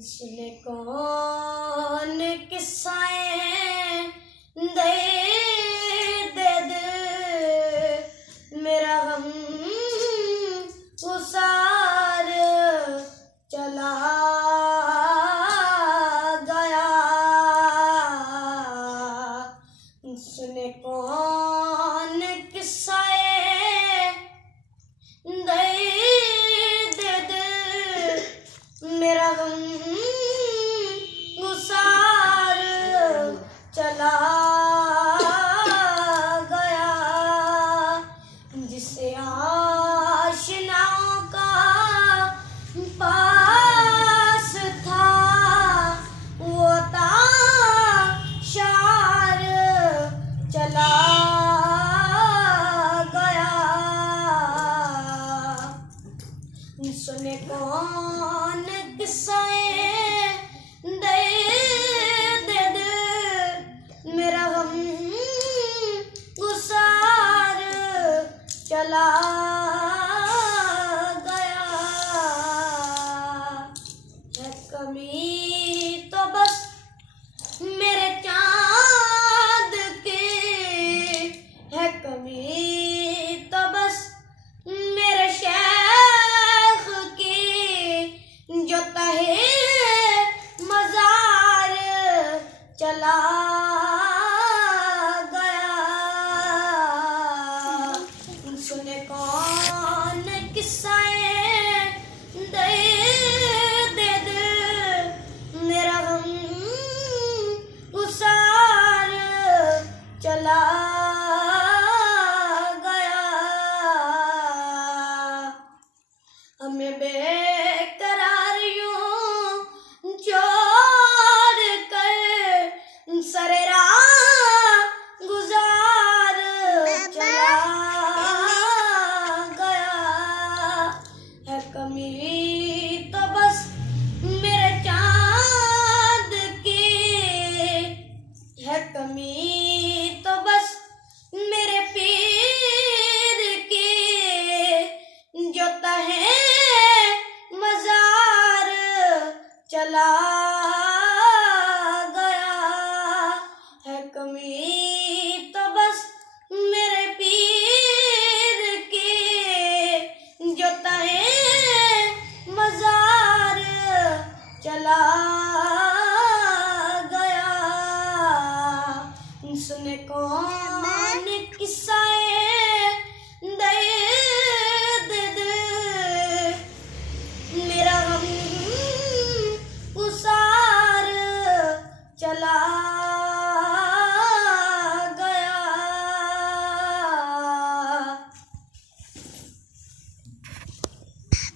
सुने कौन किस्साएं दे दे दे मेरा हम गुसार चला गया। सुने कौन किस्साएं दे दे दे मेरा हम गुसार चला गया। जिसे आशनाओं का पास था वो ताशार चला गया। सुने कौन किस्साएं दे दे दे मेरा हम गुसार चला गया। है कमी तो बस मेरे चाँद की, है कमी तो बस मेरे शेख की, जो तहे मजार चला